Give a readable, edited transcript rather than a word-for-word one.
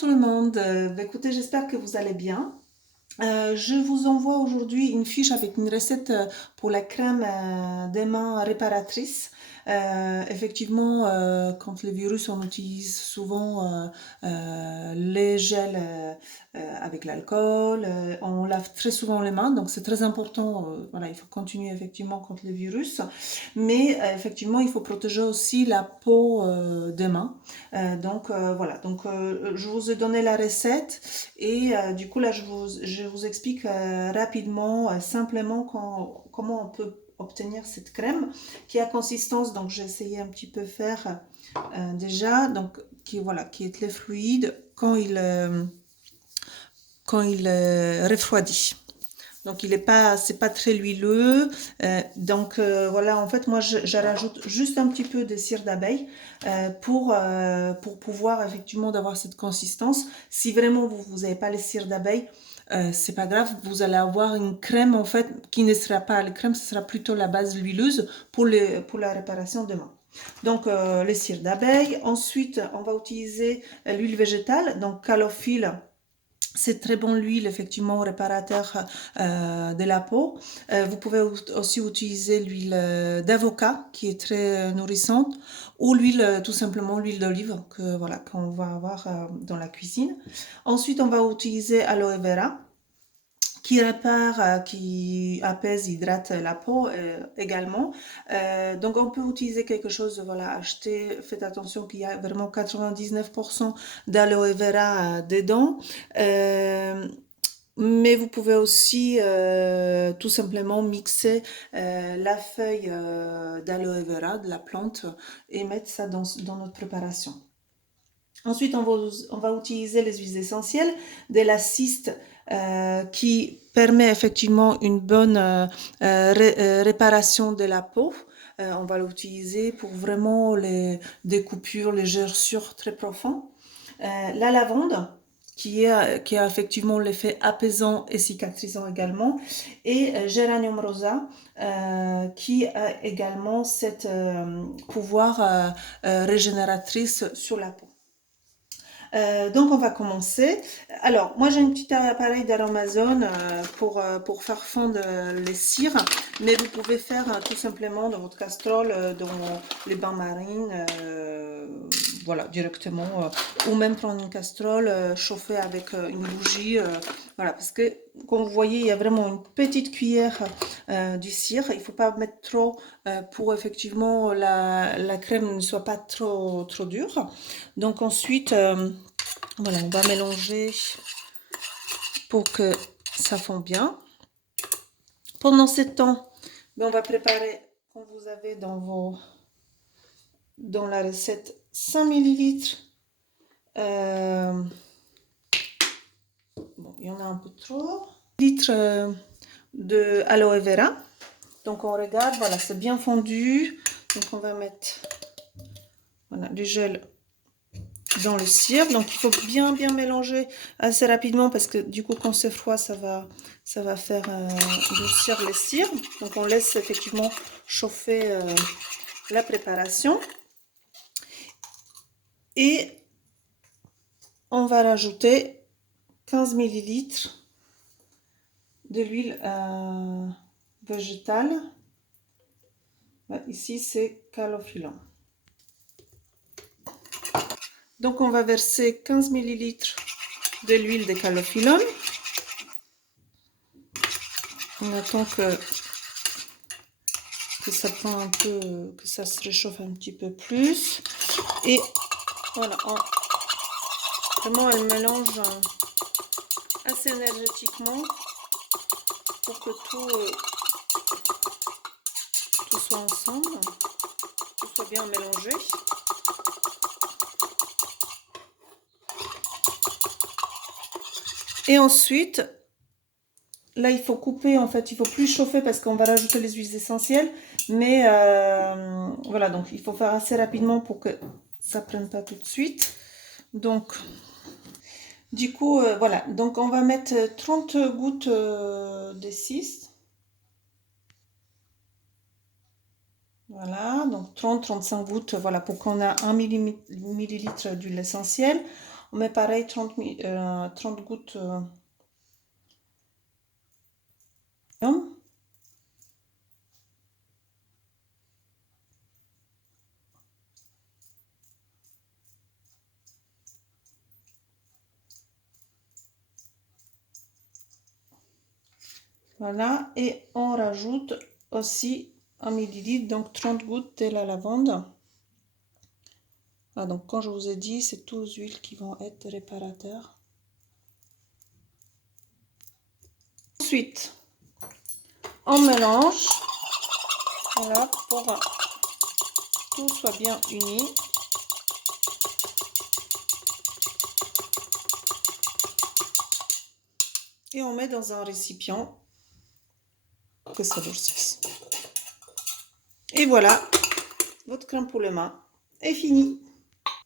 tout le monde. Écoutez, j'espère que vous allez bien. Je vous envoie aujourd'hui une fiche avec une recette pour la crème des mains réparatrice. Effectivement, quand le virus, on utilise souvent les gels avec l'alcool. On lave très souvent les mains, donc c'est très important. Voilà, il faut continuer effectivement contre le virus. Mais effectivement, il faut protéger aussi la peau des mains. Voilà, je vous ai donné la recette et du coup là je vous explique rapidement, simplement comment on peut obtenir cette crème qui a consistance, donc j'ai essayé un petit peu faire déjà, donc qui est très fluide quand il refroidit. Donc il est pas, c'est pas très huileux. Voilà, en fait moi je rajoute juste un petit peu de cire d'abeille pour pouvoir effectivement d'avoir cette consistance. Si vraiment vous avez pas les cire d'abeille, c'est pas grave, vous allez avoir une crème en fait qui ne sera pas la crème, ce sera plutôt la base huileuse pour la réparation de mains. Donc les cires d'abeille. Ensuite on va utiliser l'huile végétale, donc calophylle. C'est très bon l'huile, effectivement, réparateur de la peau. Vous pouvez aussi utiliser l'huile d'avocat, qui est très nourrissante, ou l'huile, tout simplement l'huile d'olive, qu'on va avoir dans la cuisine. Ensuite, on va utiliser aloe vera, qui répare, qui apaise, hydrate la peau également. Donc on peut utiliser quelque chose, voilà, acheter, faites attention qu'il y a vraiment 99% d'aloe vera dedans. Mais vous pouvez aussi tout simplement mixer la feuille d'aloe vera, de la plante, et mettre ça dans notre préparation. Ensuite, on va utiliser les huiles essentielles de la ciste qui permet effectivement une bonne réparation de la peau. On va l'utiliser pour vraiment des coupures, les gerçures très profondes. La lavande, qui a effectivement l'effet apaisant et cicatrisant également. Et Géranium rosa, qui a également cet pouvoir régénératrice sur la peau. Donc on va commencer. Alors moi j'ai un petit appareil d'Aromazone pour faire fondre les cires, mais vous pouvez faire tout simplement dans votre casserole, dans les bains-marines, voilà, directement, ou même prendre une casserole, chauffer avec une bougie, voilà, parce que comme vous voyez il y a vraiment une petite cuillère du cire, il ne faut pas mettre trop pour effectivement la crème ne soit pas trop dure. Donc ensuite, voilà, on va mélanger pour que ça fonde bien. Pendant ce temps, on va préparer, comme vous avez dans la recette, 100 millilitres. Bon, il y en a un peu trop. Litres de aloe vera. Donc on regarde, voilà, c'est bien fondu. Donc on va mettre, voilà, du gel dans le cire. Donc il faut bien mélanger assez rapidement parce que du coup quand c'est froid ça va faire durcir les cires. Donc on laisse effectivement chauffer la préparation et on va rajouter 15 millilitres de l'huile végétale. Ici c'est calophyllon. Donc on va verser 15 millilitres de l'huile de calophyllon. On attend que ça prend un peu, que ça se réchauffe un petit peu plus. Et voilà, vraiment elle mélange assez énergétiquement pour que tout soit ensemble, tout soit bien mélangé. Et ensuite, là il faut couper, en fait il faut plus chauffer parce qu'on va rajouter les huiles essentielles, mais voilà, donc il faut faire assez rapidement pour que ça prenne pas tout de suite. Donc du coup voilà, donc on va mettre 30 gouttes de 6. Voilà, donc 30-35 gouttes, voilà, pour qu'on ait 1 millilitre d'huile essentielle. On met pareil 30 gouttes. Voilà, et on rajoute aussi 1 millilitre, donc 30 gouttes de la lavande. Ah, donc quand je vous ai dit, c'est tous les huiles qui vont être réparateurs. Ensuite, on mélange, voilà, pour que tout soit bien uni. Et on met dans un récipient que ça durcisse. Et voilà, votre crème pour les mains est finie.